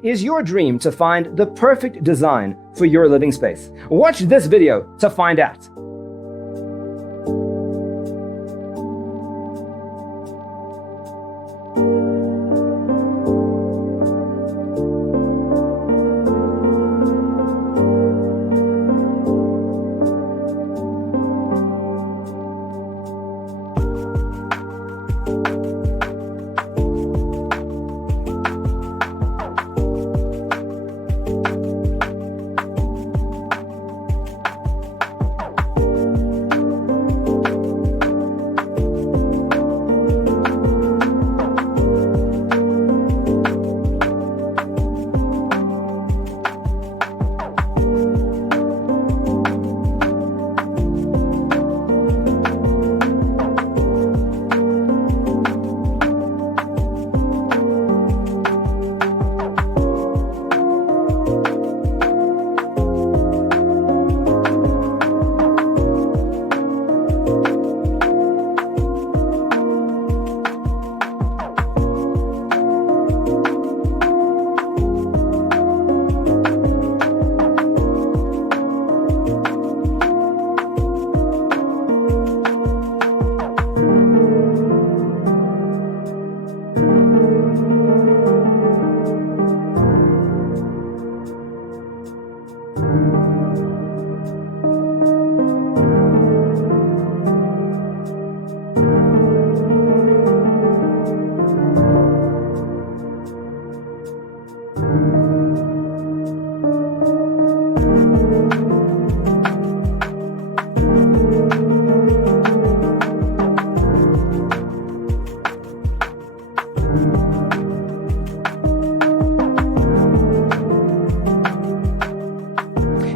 Is your dream to find the perfect design for your living space? Watch this video to find out.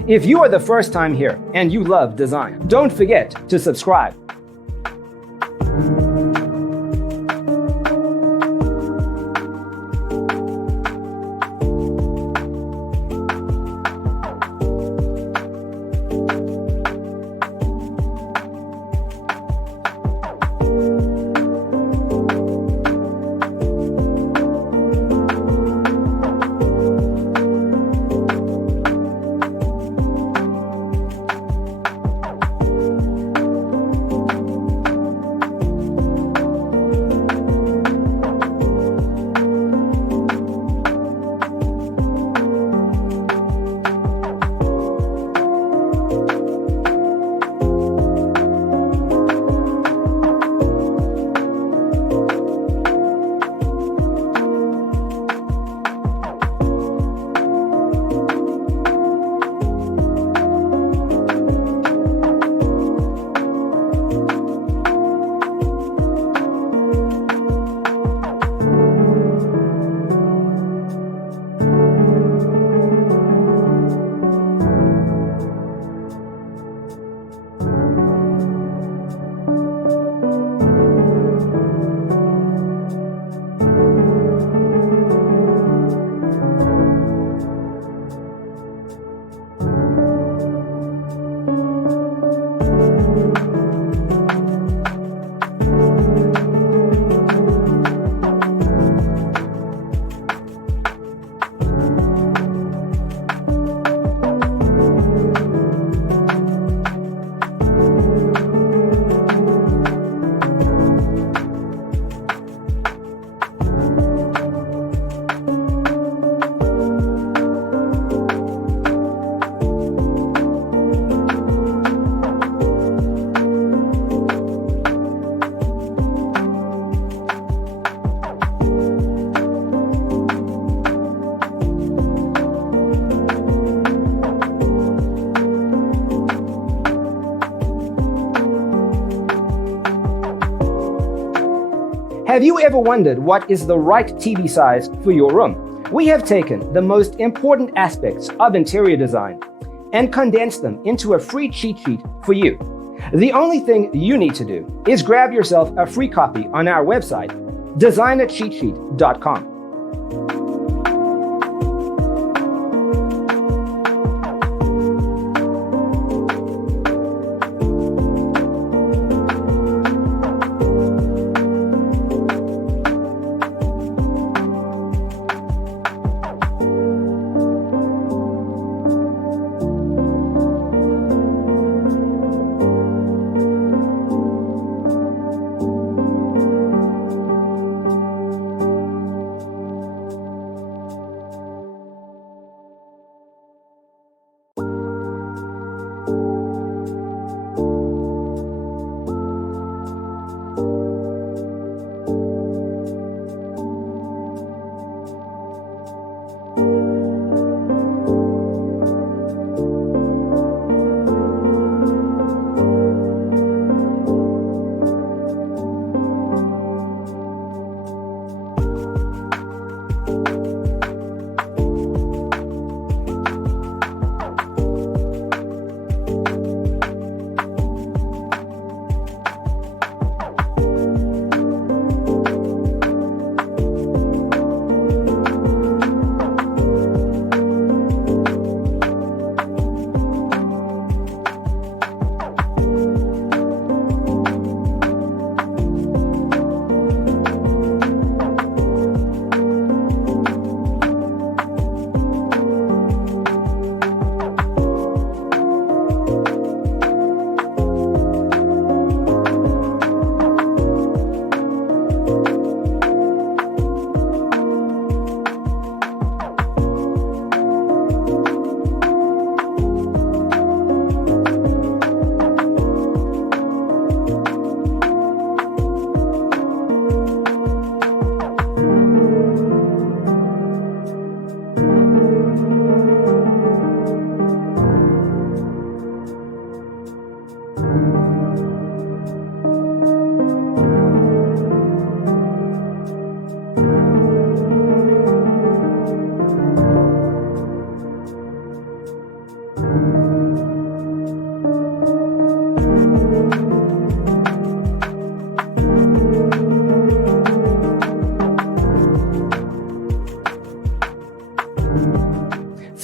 If you are the first time here and you love design, don't forget to subscribe. Have you ever wondered what is the right TV size for your room? We have taken the most important aspects of interior design and condensed them into a free cheat sheet for you. The only thing you need to do is grab yourself a free copy on our website, designercheatsheet.com.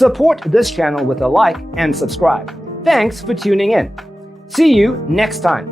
Support this channel with a like and subscribe. Thanks for tuning in. See you next time.